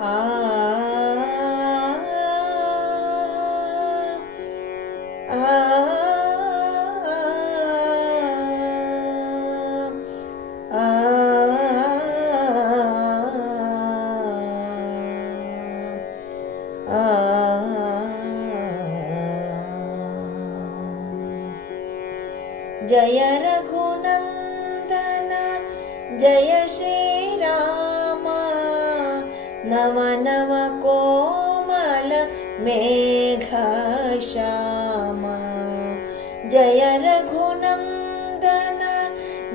आ जय रघुनंदन जय श्रीराम नव नव कोमल मेघश्याम जय रघुनंदन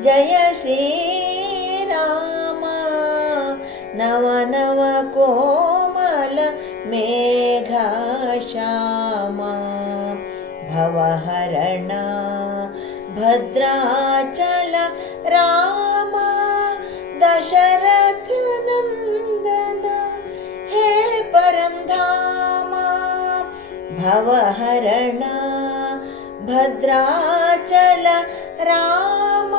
जय श्रीराम नव नव कोमल मेघश्याम भवहरण भद्राचल राम दशरथ नंदन हे परंधाम भवहरण भद्राचल राम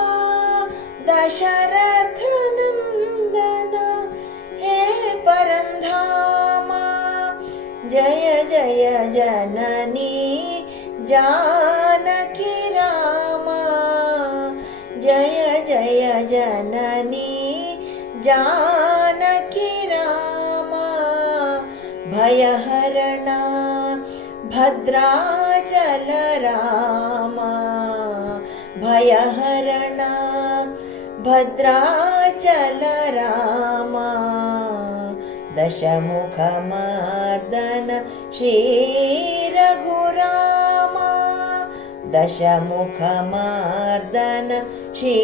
दशरथ नंदन हे परंधाम जय जय जननी जानकी राम जय जय जननी जानकी राम भयहरण भद्राचल राम भयहरण भद्राचल राम दशमुखमर्दन श्री रघुराम दशमुखमर्दन श्री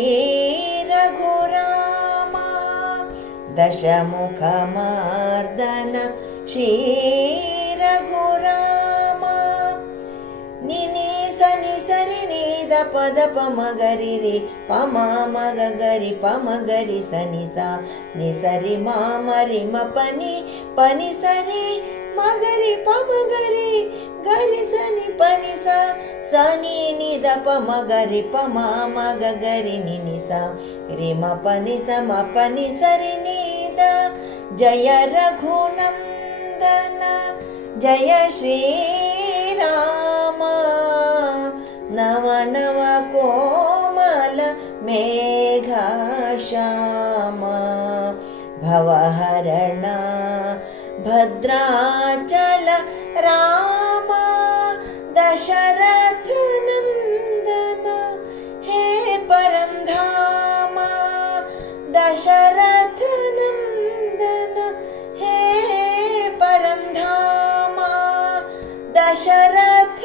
रघुराम दशमुखमर्दन श्री रघुराम निनी सनि सरि नि द पद पमगरि रि पम मग गरि पम गरि सनि सा नि सरि मा मरि म पनि पनि सरि मगरि पम गरि गरि सनि पनि सा सनि नि द पम गरि पम मग गरि नि नि सा रि म पनि स म पनि सरि नि द जय रघुनंदन जय श्रीराम नव नव कोमल मेघश्याम भवहरण भद्राचल राम दशरथ नंदन हे परंधाम दशरथ नंदन हे परंधाम दशरथ